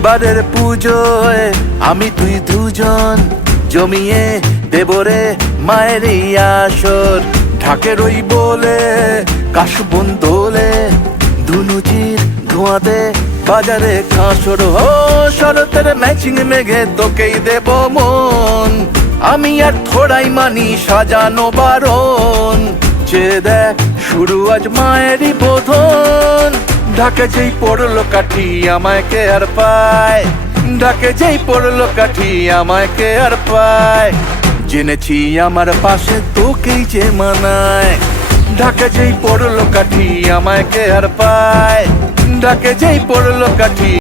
এবারের পুজোয় আমি তুই দুজন জমিয়ে দেবরে মায়ের আসর। ঢাকের ওই বলে কাশবন দোলে ধুনুচির ধোঁয়াতে বাজারে খাসর। ও শরতের ম্যাচিং মেঘে তোকেই দেব মন, আমি আর থোড়াই মানি সাজানো বারণ। চেয়ে দেখ শুরু আজ মায়েরই বোধন, ঢাকে যেই পড়লো কাঠি আমায় কে আর পায়, ঢাকে যেই পড়লো কাঠি আমায় কে আর পায়। জেনেছি আমার পাশে তোকেই যে মানায়, ঢাকে যেই পড়লো কাঠি আমায় কে আর পায়, ঢাকে যেই পড়লো কাঠি।